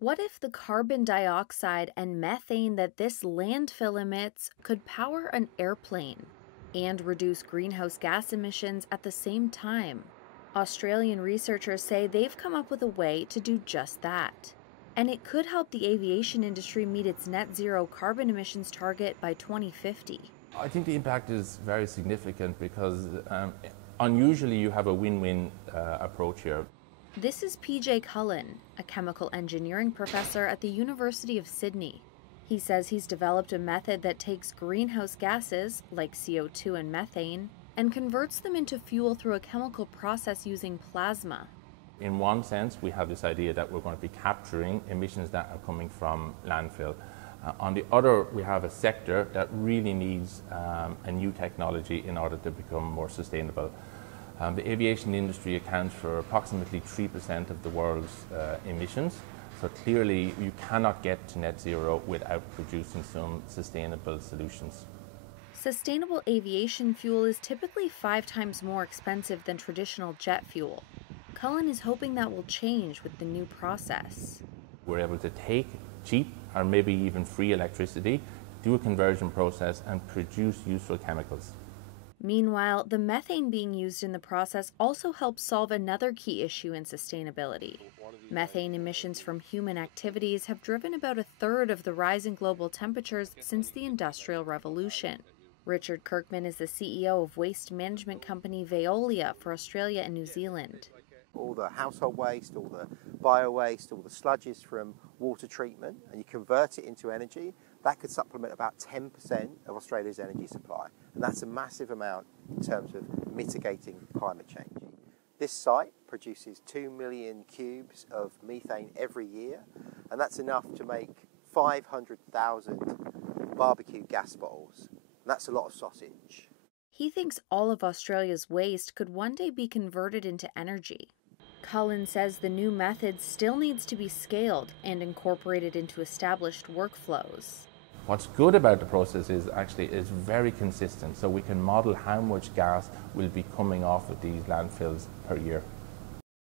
What if the carbon dioxide and methane that this landfill emits could power an airplane and reduce greenhouse gas emissions at the same time? Australian researchers say they've come up with a way to do just that. And it could help the aviation industry meet its net zero carbon emissions target by 2050. I think the impact is very significant because unusually you have a win-win approach here. This is PJ Cullen, a chemical engineering professor at the University of Sydney. He says he's developed a method that takes greenhouse gases, like CO2 and methane, and converts them into fuel through a chemical process using plasma. In one sense, we have this idea that we're going to be capturing emissions that are coming from landfill. On the other, we have a sector that really needs a new technology in order to become more sustainable. The aviation industry accounts for approximately 3% of the world's emissions, so clearly you cannot get to net zero without producing some sustainable solutions. Sustainable aviation fuel is typically 5 times more expensive than traditional jet fuel. Cullen is hoping that will change with the new process. We're able to take cheap or maybe even free electricity, do a conversion process and produce useful chemicals. Meanwhile, the methane being used in the process also helps solve another key issue in sustainability. Methane emissions from human activities have driven about a third of the rise in global temperatures since the Industrial Revolution. Richard Kirkman is the CEO of waste management company Veolia for Australia and New Zealand. All the household waste, all the bio-waste, all the sludges from water treatment, and you convert it into energy, that could supplement about 10% of Australia's energy supply. And that's a massive amount in terms of mitigating climate change. This site produces 2 million cubes of methane every year, and that's enough to make 500,000 barbecue gas bottles. And that's a lot of sausage. He thinks all of Australia's waste could one day be converted into energy. Cullen says the new method still needs to be scaled and incorporated into established workflows. What's good about the process is actually it's very consistent, so we can model how much gas will be coming off of these landfills per year.